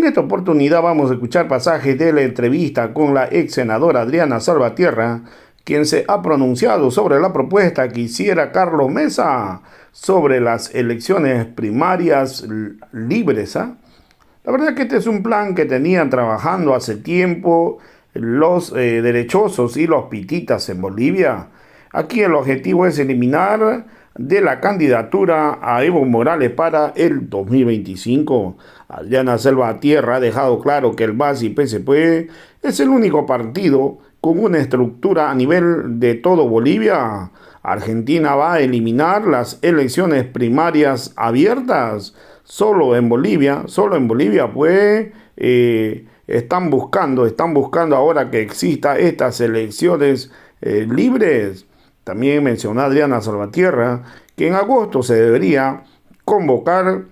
En esta oportunidad vamos a escuchar pasajes de la entrevista con la ex senadora Adriana Salvatierra, quien se ha pronunciado sobre la propuesta que hiciera Carlos Mesa sobre las elecciones primarias libres. La verdad que este es un plan que tenían trabajando hace tiempo los derechosos y los pititas en Bolivia. Aquí el objetivo es eliminar de la candidatura a Evo Morales para el 2025. Adriana Salvatierra ha dejado claro que el MAS y PSP es el único partido con una estructura a nivel de todo Bolivia. Argentina va a eliminar las elecciones primarias abiertas. Solo en Bolivia, pues están buscando ahora que exista estas elecciones libres. También mencionó Adriana Salvatierra que en agosto se debería convocar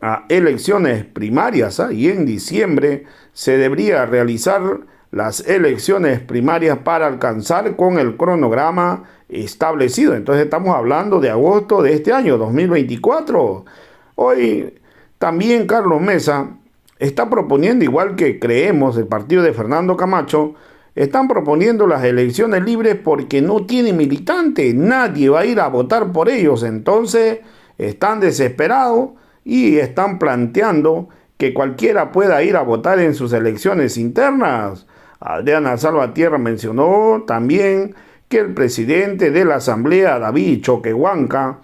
a elecciones primarias y en diciembre se debería realizar las elecciones primarias para alcanzar con el cronograma establecido. Entonces estamos hablando de agosto de este año 2024. Hoy también Carlos Mesa está proponiendo, igual que creemos el partido de Fernando Camacho, están proponiendo las elecciones libres porque no tienen militantes, nadie va a ir a votar por ellos, entonces están desesperados y están planteando que cualquiera pueda ir a votar en sus elecciones internas. Adriana Salvatierra mencionó también que el presidente de la Asamblea, David Choquehuanca,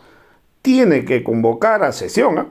tiene que convocar a sesión,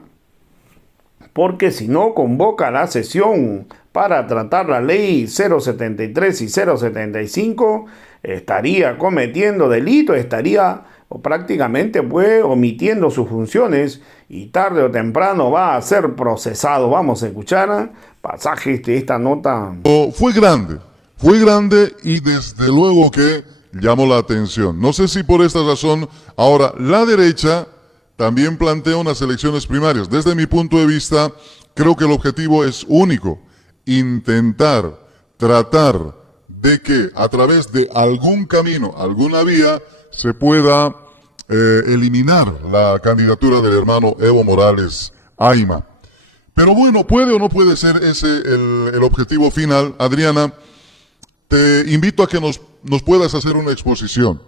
porque si no convoca la sesión para tratar la ley 073 y 075, estaría cometiendo delito, estaría prácticamente omitiendo sus funciones y tarde o temprano va a ser procesado. Vamos a escuchar pasajes de esta nota. Fue grande y desde luego que llamó la atención. No sé si por esta razón ahora la derecha también plantea unas elecciones primarias. Desde mi punto de vista, creo que el objetivo es único: tratar de que a través de algún camino, alguna vía, se pueda eliminar la candidatura del hermano Evo Morales Ayma. Pero bueno, ¿puede o no puede ser ese el objetivo final? Adriana, te invito a que nos puedas hacer una exposición.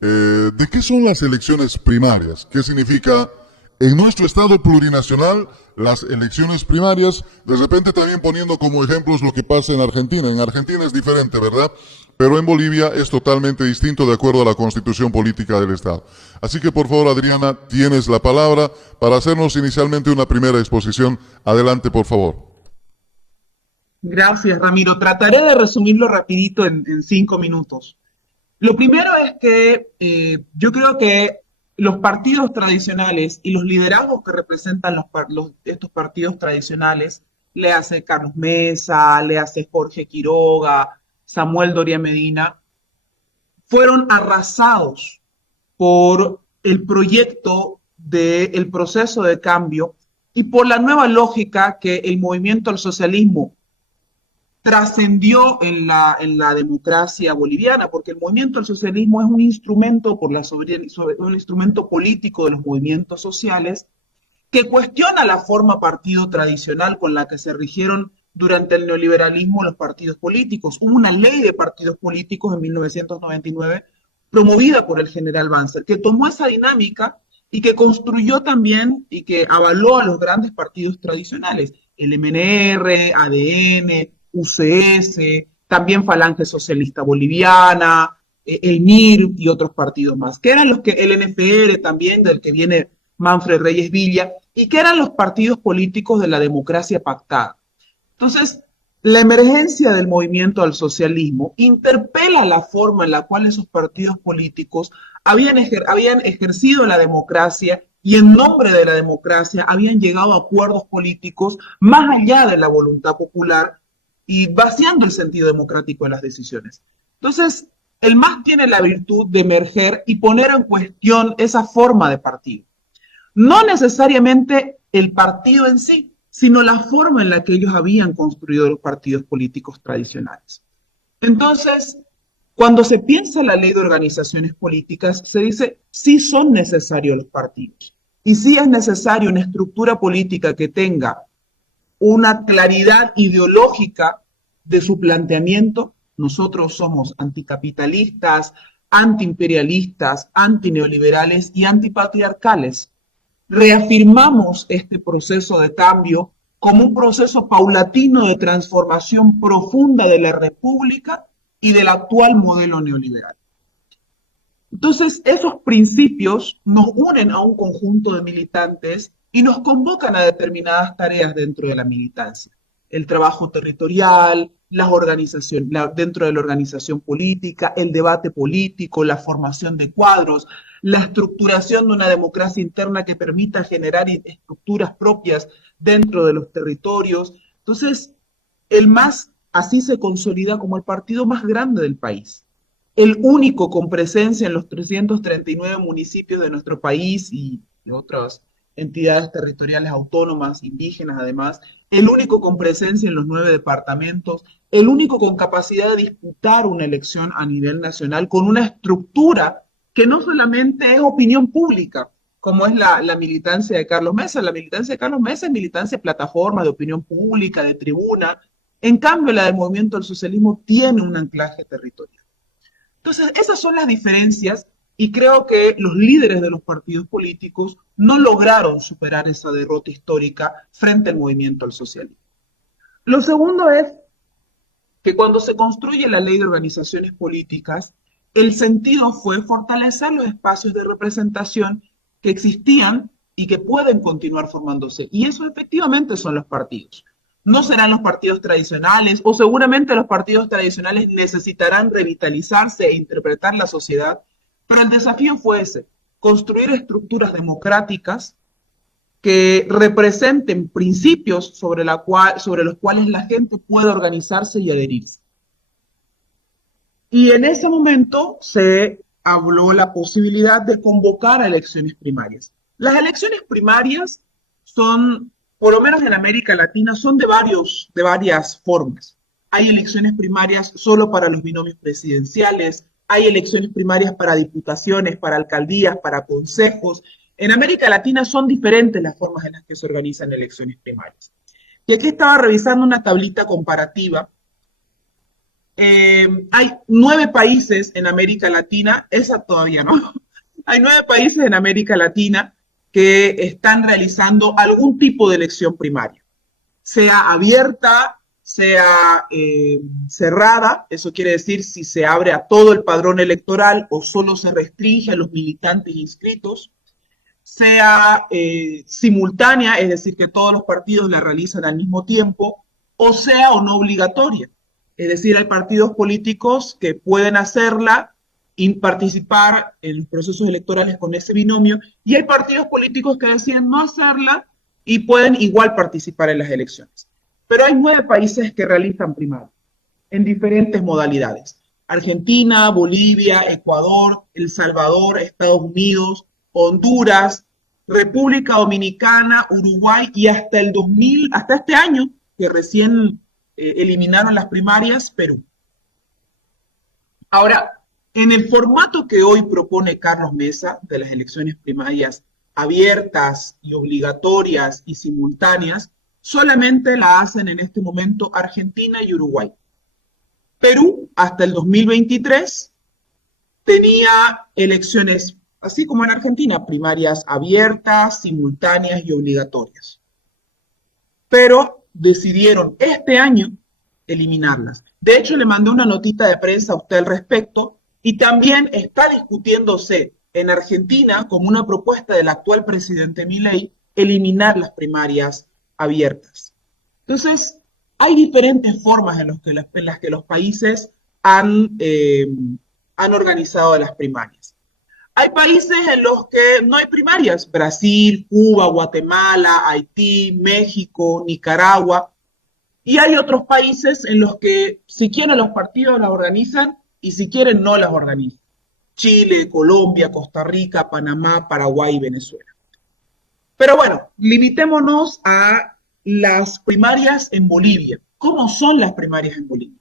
¿De qué son las elecciones primarias? ¿Qué significa en nuestro estado plurinacional las elecciones primarias? De repente también poniendo como ejemplos lo que pasa en Argentina. En Argentina es diferente, ¿verdad? Pero en Bolivia es totalmente distinto de acuerdo a la constitución política del estado. Así que por favor, Adriana, tienes la palabra para hacernos inicialmente una primera exposición. Adelante, por favor. Gracias, Ramiro. Trataré de resumirlo rapidito en 5 minutos. Lo primero es que yo creo que los partidos tradicionales y los liderazgos que representan estos partidos tradicionales, le hace Carlos Mesa, le hace Jorge Quiroga, Samuel Doria Medina, fueron arrasados por el proyecto del proceso de cambio y por la nueva lógica que el movimiento al socialismo trascendió en la democracia boliviana, porque el movimiento al socialismo es un instrumento un instrumento político de los movimientos sociales que cuestiona la forma partido tradicional con la que se rigieron durante el neoliberalismo los partidos políticos. Hubo una ley de partidos políticos en 1999 promovida por el general Banzer, que tomó esa dinámica y que construyó también y que avaló a los grandes partidos tradicionales, el MNR, ADN, UCS, también Falange Socialista Boliviana, el MIR y otros partidos más, que eran los que, el NPR también, del que viene Manfred Reyes Villa, y que eran los partidos políticos de la democracia pactada. Entonces, la emergencia del movimiento al socialismo interpela la forma en la cual esos partidos políticos habían ejercido la democracia y en nombre de la democracia habían llegado a acuerdos políticos más allá de la voluntad popular y vaciando el sentido democrático de las decisiones. Entonces, el MAS tiene la virtud de emerger y poner en cuestión esa forma de partido. No necesariamente el partido en sí, sino la forma en la que ellos habían construido los partidos políticos tradicionales. Entonces, cuando se piensa la ley de organizaciones políticas, se dice, sí son necesarios los partidos. Y sí es necesaria una estructura política que tenga una claridad ideológica de su planteamiento. Nosotros somos anticapitalistas, antiimperialistas, antineoliberales y antipatriarcales. Reafirmamos este proceso de cambio como un proceso paulatino de transformación profunda de la República y del actual modelo neoliberal. Entonces, esos principios nos unen a un conjunto de militantes y nos convocan a determinadas tareas dentro de la militancia. El trabajo territorial, dentro de la organización política, el debate político, la formación de cuadros, la estructuración de una democracia interna que permita generar estructuras propias dentro de los territorios. Entonces, el MAS así se consolida como el partido más grande del país, el único con presencia en los 339 municipios de nuestro país y otras entidades territoriales autónomas, indígenas además, el único con presencia en los 9 departamentos, el único con capacidad de disputar una elección a nivel nacional con una estructura que no solamente es opinión pública, como es la militancia de Carlos Mesa. La militancia de Carlos Mesa es militancia de plataforma, de opinión pública, de tribuna. En cambio, la del movimiento del socialismo tiene un anclaje territorial. Entonces, esas son las diferencias y creo que los líderes de los partidos políticos no lograron superar esa derrota histórica frente al movimiento al socialismo. Lo segundo es que cuando se construye la ley de organizaciones políticas, el sentido fue fortalecer los espacios de representación que existían y que pueden continuar formándose. Y eso efectivamente son los partidos. No serán los partidos tradicionales, o seguramente los partidos tradicionales necesitarán revitalizarse e interpretar la sociedad, pero el desafío fue ese, construir estructuras democráticas que representen principios sobre los cuales la gente pueda organizarse y adherirse. Y en ese momento se habló la posibilidad de convocar a elecciones primarias. Las elecciones primarias son, por lo menos en América Latina, son de varias formas. Hay elecciones primarias solo para los binomios presidenciales, hay elecciones primarias para diputaciones, para alcaldías, para consejos. En América Latina son diferentes las formas en las que se organizan elecciones primarias. Y aquí estaba revisando una tablita comparativa. Hay 9 países en América Latina, esa todavía no, hay 9 países en América Latina que están realizando algún tipo de elección primaria, sea abierta, sea cerrada, eso quiere decir si se abre a todo el padrón electoral o solo se restringe a los militantes inscritos, sea simultánea, es decir, que todos los partidos la realizan al mismo tiempo, o sea o no obligatoria. Es decir, hay partidos políticos que pueden hacerla y participar en los procesos electorales con ese binomio, y hay partidos políticos que deciden no hacerla y pueden igual participar en las elecciones. Pero hay 9 países que realizan primaria en diferentes modalidades. Argentina, Bolivia, Ecuador, El Salvador, Estados Unidos, Honduras, República Dominicana, Uruguay y hasta este año, que recién eliminaron las primarias, Perú. Ahora, en el formato que hoy propone Carlos Mesa de las elecciones primarias abiertas y obligatorias y simultáneas, solamente la hacen en este momento Argentina y Uruguay. Perú, hasta el 2023, tenía elecciones, así como en Argentina, primarias abiertas, simultáneas y obligatorias. Pero decidieron este año eliminarlas. De hecho, le mandé una notita de prensa a usted al respecto y también está discutiéndose en Argentina, como una propuesta del actual presidente Milei, eliminar las primarias abiertas. Entonces, hay diferentes formas en las que los países han organizado las primarias. Hay países en los que no hay primarias, Brasil, Cuba, Guatemala, Haití, México, Nicaragua, y hay otros países en los que si quieren los partidos las organizan y si quieren no las organizan. Chile, Colombia, Costa Rica, Panamá, Paraguay y Venezuela. Pero bueno, limitémonos a las primarias en Bolivia. ¿Cómo son las primarias en Bolivia?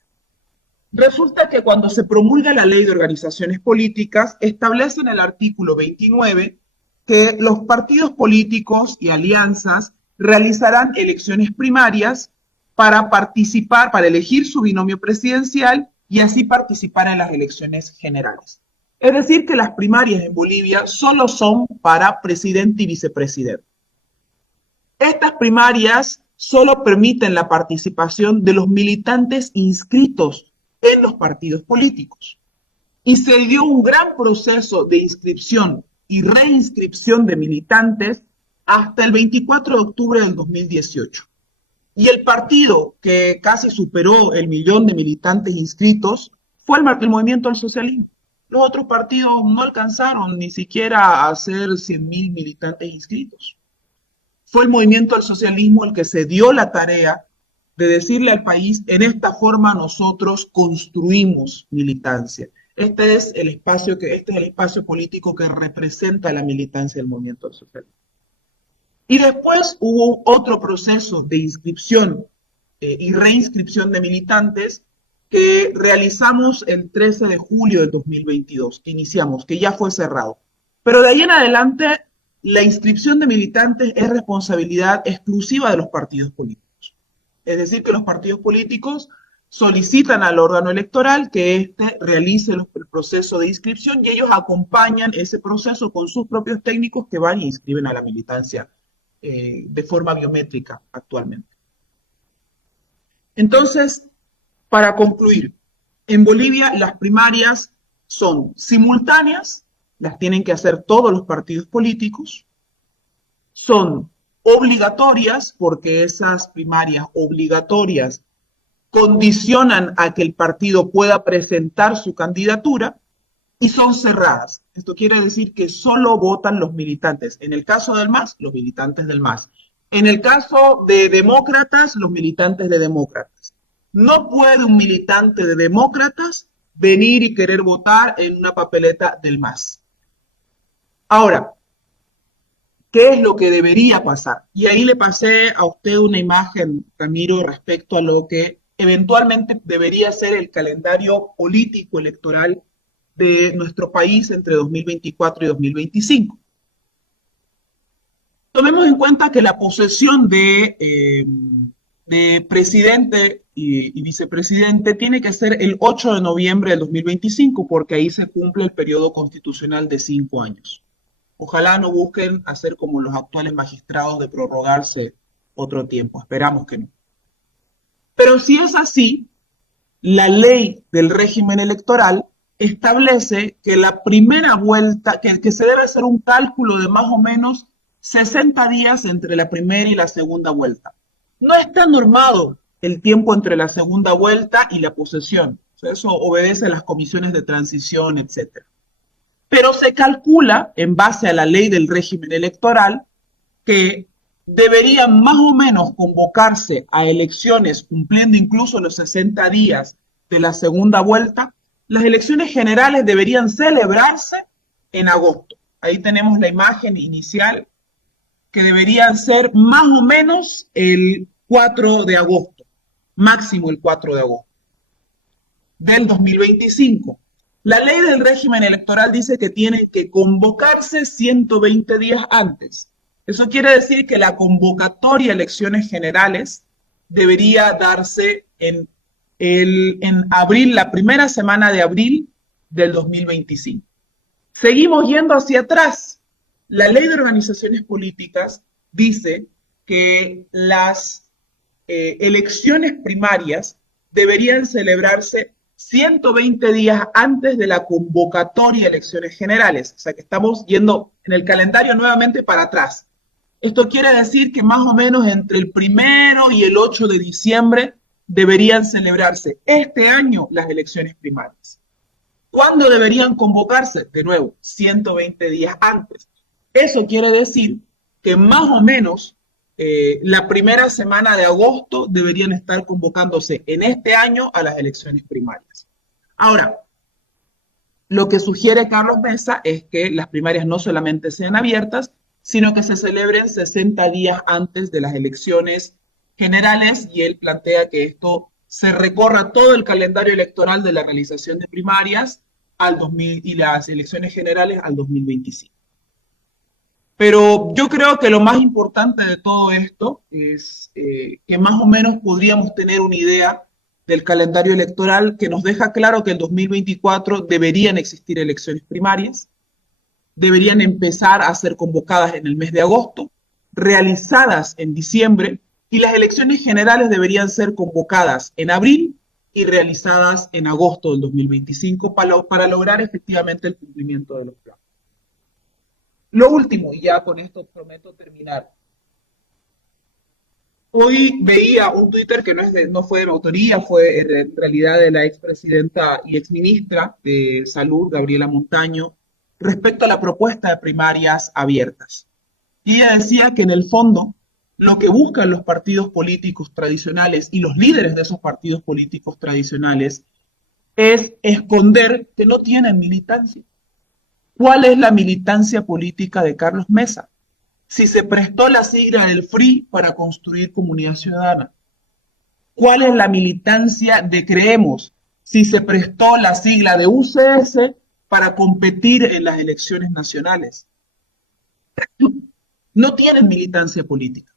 Resulta que cuando se promulga la ley de organizaciones políticas, establece en el artículo 29 que los partidos políticos y alianzas realizarán elecciones primarias para participar, para elegir su binomio presidencial y así participar en las elecciones generales. Es decir, que las primarias en Bolivia solo son para presidente y vicepresidente. Estas primarias solo permiten la participación de los militantes inscritos en los partidos políticos. Y se dio un gran proceso de inscripción y reinscripción de militantes hasta el 24 de octubre del 2018. Y el partido que casi superó el 1.000.000 de militantes inscritos fue el Movimiento del Socialismo. Los otros partidos no alcanzaron ni siquiera a hacer 100.000 militantes inscritos. Fue el Movimiento del Socialismo el que se dio la tarea de decirle al país, en esta forma nosotros construimos militancia. Este es el espacio político que representa la militancia del Movimiento del Socialismo. Y después hubo otro proceso de inscripción y reinscripción de militantes que realizamos el 13 de julio del 2022, que iniciamos, que ya fue cerrado. Pero de ahí en adelante, la inscripción de militantes es responsabilidad exclusiva de los partidos políticos. Es decir, que los partidos políticos solicitan al órgano electoral que éste realice el proceso de inscripción y ellos acompañan ese proceso con sus propios técnicos que van y inscriben a la militancia de forma biométrica actualmente. Entonces, para concluir, en Bolivia las primarias son simultáneas, las tienen que hacer todos los partidos políticos, son obligatorias porque esas primarias obligatorias condicionan a que el partido pueda presentar su candidatura y son cerradas. Esto quiere decir que solo votan los militantes. En el caso del MAS, los militantes del MAS. En el caso de demócratas, los militantes de demócratas. No puede un militante de demócratas venir y querer votar en una papeleta del MAS. Ahora, ¿qué es lo que debería pasar? Y ahí le pasé a usted una imagen, Ramiro, respecto a lo que eventualmente debería ser el calendario político electoral de nuestro país entre 2024 y 2025. Tomemos en cuenta que la posesión de presidente y vicepresidente tiene que ser el 8 de noviembre del 2025, porque ahí se cumple el periodo constitucional de 5 años. Ojalá no busquen hacer como los actuales magistrados de prorrogarse otro tiempo. Esperamos que no. Pero si es así, la ley del régimen electoral establece que la primera vuelta, que se debe hacer un cálculo de más o menos 60 días entre la primera y la segunda vuelta. No está normado el tiempo entre la segunda vuelta y la posesión. O sea, eso obedece a las comisiones de transición, etc. Pero se calcula, en base a la ley del régimen electoral, que deberían más o menos convocarse a elecciones cumpliendo incluso los 60 días de la segunda vuelta. Las elecciones generales deberían celebrarse en agosto. Ahí tenemos la imagen inicial, que deberían ser más o menos el 4 de agosto, máximo el 4 de agosto del 2025. La ley del régimen electoral dice que tienen que convocarse 120 días antes. Eso quiere decir que la convocatoria a elecciones generales debería darse en abril, la primera semana de abril del 2025. Seguimos yendo hacia atrás. La ley de organizaciones políticas dice que las elecciones primarias deberían celebrarse 120 días antes de la convocatoria a elecciones generales. O sea que estamos yendo en el calendario nuevamente para atrás. Esto quiere decir que más o menos entre el 1 y el 8 de diciembre deberían celebrarse este año las elecciones primarias. ¿Cuándo deberían convocarse? De nuevo, 120 días antes. Eso quiere decir que más o menos la primera semana de agosto deberían estar convocándose en este año a las elecciones primarias. Ahora, lo que sugiere Carlos Mesa es que las primarias no solamente sean abiertas, sino que se celebren 60 días antes de las elecciones generales, y él plantea que esto se recorra todo el calendario electoral de la realización de primarias al 2000 y las elecciones generales al 2025. Pero yo creo que lo más importante de todo esto es que más o menos podríamos tener una idea del calendario electoral que nos deja claro que en 2024 deberían existir elecciones primarias, deberían empezar a ser convocadas en el mes de agosto, realizadas en diciembre, y las elecciones generales deberían ser convocadas en abril y realizadas en agosto del 2025 para lograr efectivamente el cumplimiento de los planes. Lo último, y ya con esto prometo terminar. Hoy veía un Twitter que no fue de mi autoría, fue en realidad de la expresidenta y exministra de Salud, Gabriela Montaño, respecto a la propuesta de primarias abiertas. Y ella decía que en el fondo lo que buscan los partidos políticos tradicionales y los líderes de esos partidos políticos tradicionales es esconder que no tienen militancia. ¿Cuál es la militancia política de Carlos Mesa? Si se prestó la sigla del FRI para construir comunidad ciudadana. ¿Cuál es la militancia de Creemos? Si se prestó la sigla de UCS para competir en las elecciones nacionales. No tienen militancia política.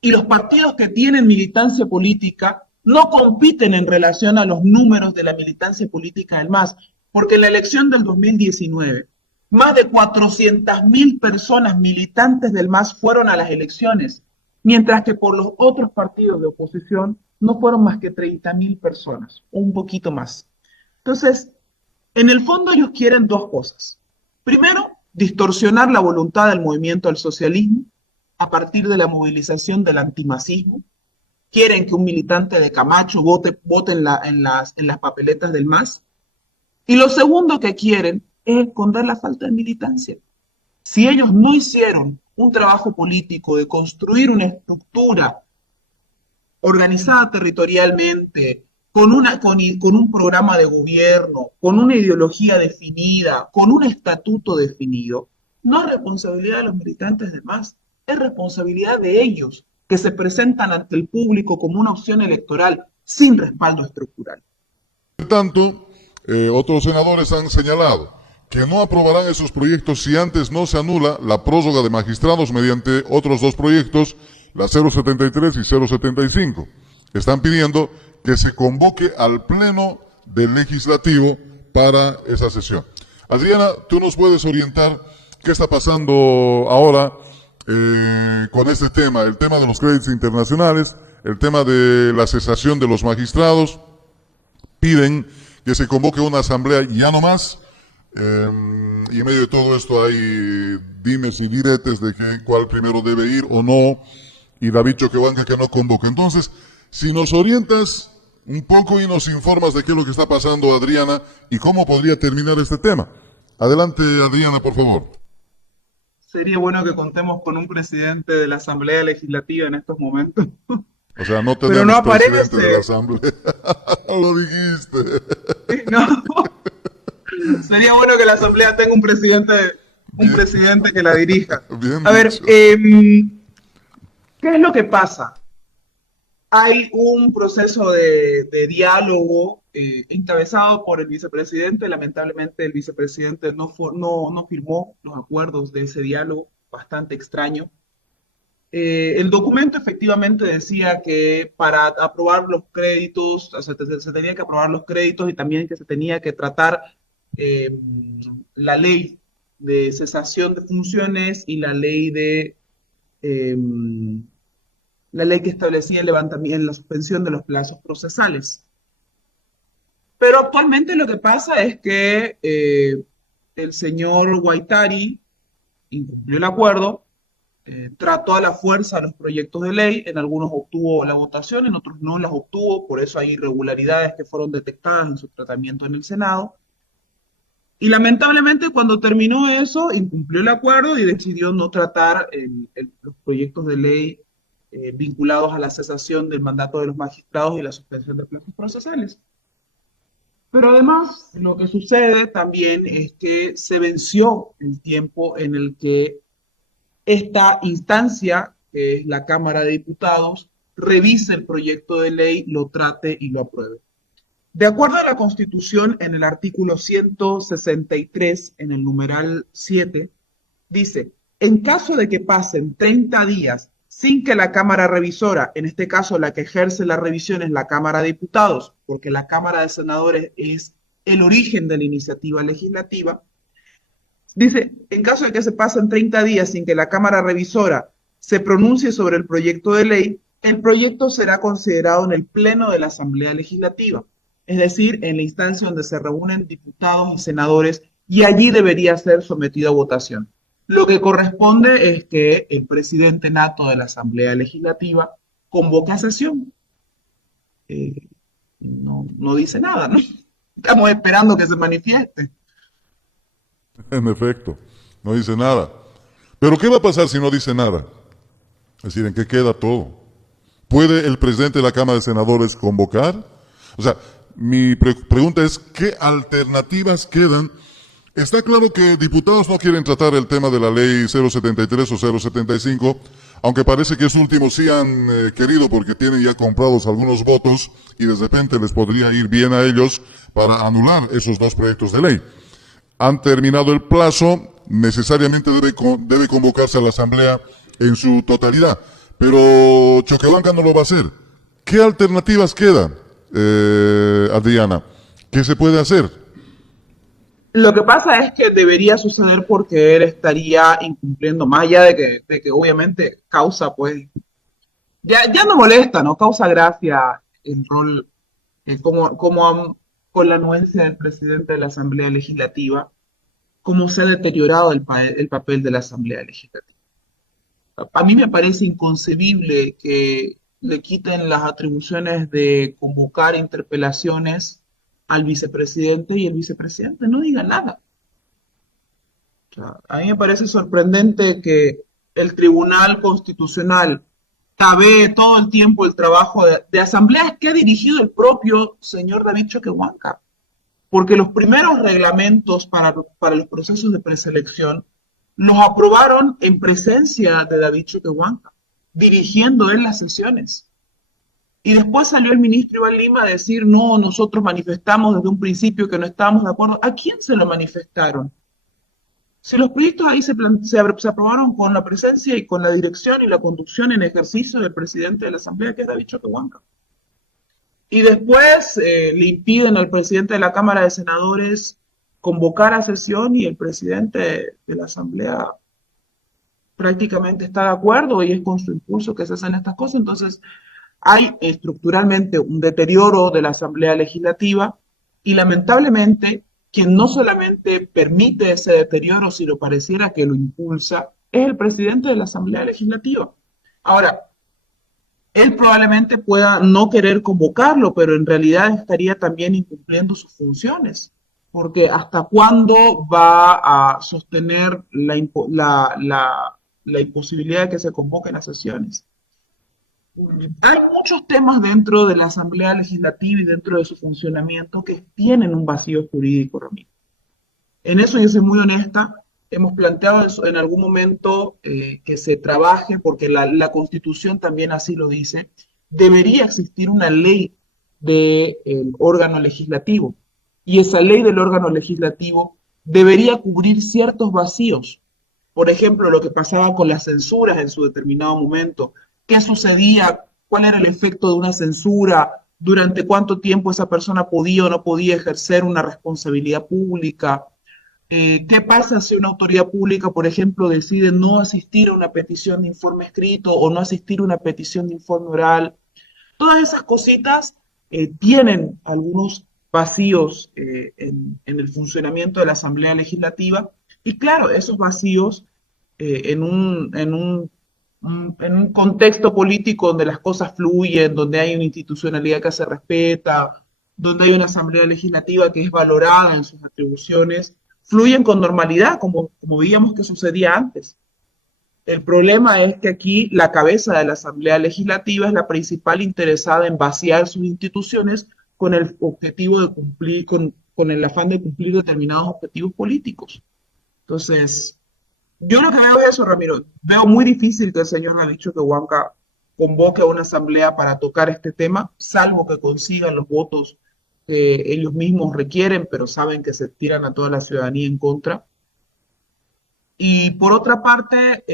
Y los partidos que tienen militancia política no compiten en relación a los números de la militancia política del MAS, porque en la elección del 2019, más de 400.000 personas militantes del MAS fueron a las elecciones, mientras que por los otros partidos de oposición no fueron más que 30.000 personas, o un poquito más. Entonces, en el fondo ellos quieren dos cosas. Primero, distorsionar la voluntad del movimiento al socialismo a partir de la movilización del antimasismo. Quieren que un militante de Camacho vote en las papeletas del MAS. Y lo segundo que quieren es esconder la falta de militancia. Si ellos no hicieron un trabajo político de construir una estructura organizada territorialmente, con un programa de gobierno, con una ideología definida, con un estatuto definido, no es responsabilidad de los militantes de MAS, es responsabilidad de ellos, que se presentan ante el público como una opción electoral sin respaldo estructural. Por tanto, otros senadores han señalado que no aprobarán esos proyectos si antes no se anula la prórroga de magistrados mediante otros dos proyectos, la 073 y 075. Están pidiendo que se convoque al Pleno del Legislativo para esa sesión. Adriana, ¿tú nos puedes orientar qué está pasando ahora con este tema? El tema de los créditos internacionales, el tema de la cesación de los magistrados. Piden que se convoque una asamblea y ya no más. Y en medio de todo esto hay dimes y diretes de que cuál primero debe ir o no, y David Choquehuanca que no convoque. Entonces, si nos orientas un poco y nos informas de qué es lo que está pasando, Adriana, y cómo podría terminar este tema. Adelante, Adriana, por favor. Sería bueno que contemos con un presidente de la Asamblea Legislativa en estos momentos. O sea, no Pero tenemos no presidente aparece. de la Asamblea. Lo dijiste. No. Sería bueno que la Asamblea tenga un presidente que la dirija. Bien A ver, dicho. ¿qué es lo que pasa? Hay un proceso de diálogo encabezado por el vicepresidente. Lamentablemente el vicepresidente no firmó los acuerdos de ese diálogo, bastante extraño. El documento efectivamente decía que para aprobar los créditos, o sea, se tenía que aprobar los créditos y también que se tenía que tratar la ley de cesación de funciones y la ley que establecía el levantamiento, la suspensión de los plazos procesales. Pero actualmente lo que pasa es que el señor Guaitari incumplió el acuerdo, trató a la fuerza los proyectos de ley, en algunos obtuvo la votación, en otros no las obtuvo, por eso hay irregularidades que fueron detectadas en su tratamiento en el Senado. Y lamentablemente cuando terminó eso, incumplió el acuerdo y decidió no tratar los proyectos de ley vinculados a la cesación del mandato de los magistrados y la suspensión de plazos procesales. Pero además, lo que sucede también es que se venció el tiempo en el que esta instancia, que es la Cámara de Diputados, revise el proyecto de ley, lo trate y lo apruebe. De acuerdo a la Constitución, en el artículo 163, en el numeral 7, dice: En caso de que pasen 30 días sin que la Cámara Revisora, en este caso la que ejerce la revisión es la Cámara de Diputados, porque la Cámara de Senadores es el origen de la iniciativa legislativa, dice, en caso de que se pasen 30 días sin que la Cámara Revisora se pronuncie sobre el proyecto de ley, el proyecto será considerado en el Pleno de la Asamblea Legislativa, es decir, en la instancia donde se reúnen diputados y senadores, y allí debería ser sometido a votación. Lo que corresponde es que el presidente nato de la Asamblea Legislativa convoque a sesión. No dice nada, ¿no? Estamos esperando que se manifieste. En efecto, no dice nada. Pero ¿qué va a pasar si no dice nada? Es decir, ¿en qué queda todo? ¿Puede el presidente de la Cámara de Senadores convocar? O sea, mi pregunta es, ¿qué alternativas quedan? Está claro que diputados no quieren tratar el tema de la ley 073 o 075, aunque parece que esos últimos sí han querido porque tienen ya comprados algunos votos y de repente les podría ir bien a ellos para anular esos dos proyectos de ley. Han terminado el plazo, necesariamente debe convocarse a la Asamblea en su totalidad, pero Choquehuanca no lo va a hacer. ¿Qué alternativas quedan, Adriana? ¿Qué se puede hacer? Lo que pasa es que debería suceder porque él estaría incumpliendo, más allá de que obviamente causa, pues, ya no molesta, ¿no? Causa gracia el rol, con la anuencia del presidente de la Asamblea Legislativa, cómo se ha deteriorado el papel de la Asamblea Legislativa. A mí me parece inconcebible que le quiten las atribuciones de convocar interpelaciones al vicepresidente y el vicepresidente no diga nada. O sea, a mí me parece sorprendente que el Tribunal Constitucional tabee todo el tiempo el trabajo de asambleas que ha dirigido el propio señor David Choquehuanca, porque los primeros reglamentos para los procesos de preselección los aprobaron en presencia de David Choquehuanca, dirigiendo él las sesiones. Y después salió el ministro Iván Lima a decir, no, nosotros manifestamos desde un principio que no estábamos de acuerdo. ¿A quién se lo manifestaron? Si los proyectos ahí se aprobaron con la presencia y con la dirección y la conducción en ejercicio del presidente de la Asamblea, que es David Choquehuanca. Y después le impiden al presidente de la Cámara de Senadores convocar a sesión y el presidente de la Asamblea prácticamente está de acuerdo y es con su impulso que se hacen estas cosas. Entonces, hay estructuralmente un deterioro de la Asamblea Legislativa y lamentablemente quien no solamente permite ese deterioro, sino pareciera que lo impulsa, es el presidente de la Asamblea Legislativa. Ahora, él probablemente pueda no querer convocarlo, pero en realidad estaría también incumpliendo sus funciones, porque ¿hasta cuándo va a sostener la imposibilidad de que se convoquen las sesiones? Hay muchos temas dentro de la Asamblea Legislativa y dentro de su funcionamiento que tienen un vacío jurídico, Ramiro. En eso yo soy muy honesta. Hemos planteado en algún momento que se trabaje, porque la Constitución también así lo dice, debería existir una ley del órgano legislativo. Y esa ley del órgano legislativo debería cubrir ciertos vacíos. Por ejemplo, lo que pasaba con las censuras en su determinado momento, qué sucedía, cuál era el efecto de una censura, durante cuánto tiempo esa persona podía o no podía ejercer una responsabilidad pública. ¿Qué pasa si una autoridad pública, por ejemplo, decide no asistir a una petición de informe escrito o no asistir a una petición de informe oral? Todas esas cositas tienen algunos vacíos en el funcionamiento de la Asamblea Legislativa y claro, esos vacíos en un contexto político donde las cosas fluyen, donde hay una institucionalidad que se respeta, donde hay una asamblea legislativa que es valorada en sus atribuciones, fluyen con normalidad, como veíamos que sucedía antes. El problema es que aquí la cabeza de la asamblea legislativa es la principal interesada en vaciar sus instituciones con el objetivo de cumplir, con el afán de cumplir determinados objetivos políticos. Entonces, yo lo que veo es eso, Ramiro. Veo muy difícil que el señor ha dicho que Huanca convoque a una asamblea para tocar este tema, salvo que consigan los votos que ellos mismos requieren, pero saben que se tiran a toda la ciudadanía en contra. Y por otra parte,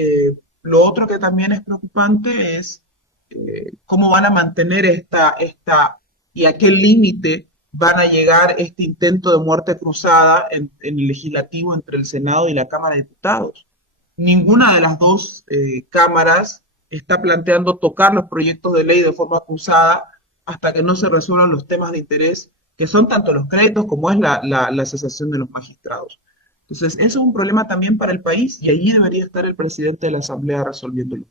lo otro que también es preocupante es cómo van a mantener y a qué límite van a llegar este intento de muerte cruzada en el legislativo entre el Senado y la Cámara de Diputados. Ninguna de las dos cámaras está planteando tocar los proyectos de ley de forma cruzada hasta que no se resuelvan los temas de interés, que son tanto los créditos como es la cesación de los magistrados. Entonces, eso es un problema también para el país y allí debería estar el presidente de la Asamblea resolviéndolo.